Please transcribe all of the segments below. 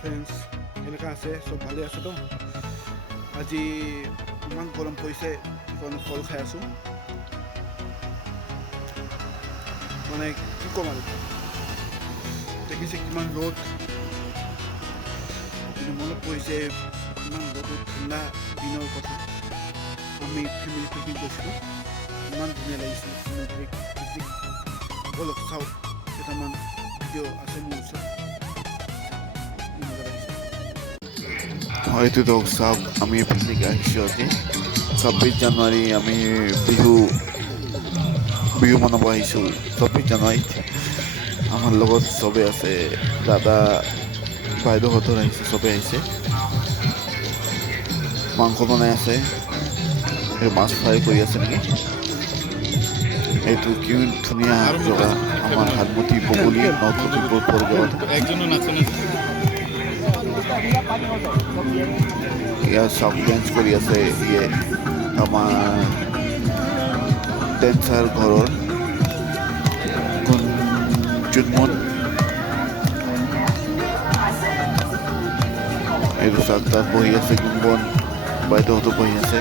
friends এনেকুৱা আছে চব ভালে আছে তো আজি ইমান গৰম পৰিছে সেইকাৰণে ফল খাই আছোঁ মানে কি ক'ম আৰু দেখিছে কিমান ৰ'দ কিন্তু মনত পৰিছে ইমান ৰ'দত ঠাণ্ডা দিনৰ কথা আমি ফেমিলি পিকনিক গৈছিলোঁ ইমান ধুনীয়া লাগিছিল ফেমিলি পিকনিক বলক চাওক কেইটামান ভিডিঅ' আছে মোৰ ওচৰত হয়তো তো চাওক আমি পিকনিক আহিছোঁ আজি 26 জানুৱাৰী আমি বিহু মনাব আহিছোঁ 26 জানুৱাৰীত আমাৰ লগত চবেই আছে দাদা বাইদেউহঁতৰ আহিছে চবেই আহিছে মাংস বনাই আছে মাছ ফ্ৰাই কৰি আছে নেকি এইটো কি ধুনীয়া জেগা আমাৰ হাতমতি বগলী নৰ্থ লখিমপুৰ পৰিজত ইয়াৰ চাওক ডেন্স কৰি আছে ইয়ে আমাৰ ডেন্সাৰ ঘৰৰ জুনমন এইটো চাওক তাত বহি আছে গুণবন বাইদেউহঁতো বহি আছে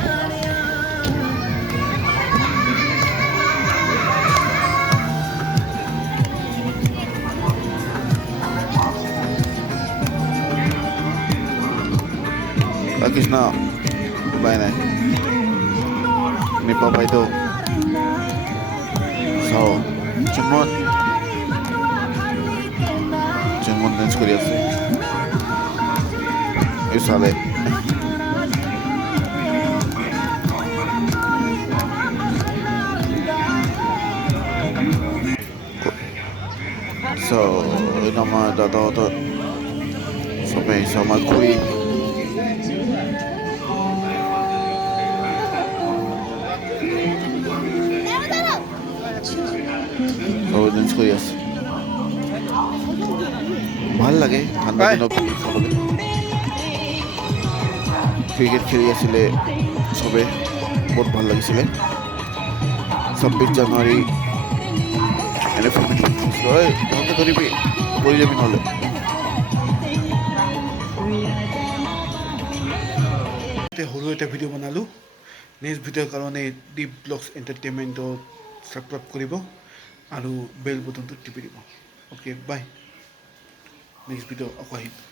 Kৃষ্ণা ওলাই নাই নিপা বাইদেউ চাওঁ জন্মত ডেন্স কৰি আছে এই চালে এইটো আমাৰ দাদাহঁতৰ চবেই আহিছে আমাৰ খুৰী ডেন্স কৰি আছে ভাল লাগে ঠাণ্ডা দিনত খাবলৈ ক্ৰিকেট খেলি আছিলে চবে বহুত ভাল লাগিছিলে 26 জানুৱাৰী এনে ফেমিলি তহঁতে ধৰিবি পৰি যাবি নহ'লে সৰু এটা ভিডিঅ' বনালোঁ নেক্সট ভিডিঅ'ৰ কাৰণে ডিপ ব্লগছ এণ্টাৰটেইনমেণ্টত ছাবস্ক্ৰাইব কৰিব আৰু বেল বটনটো টিপি দিব অ'কে বাই নেক্সট ভিডিঅ' আকৌ আহিম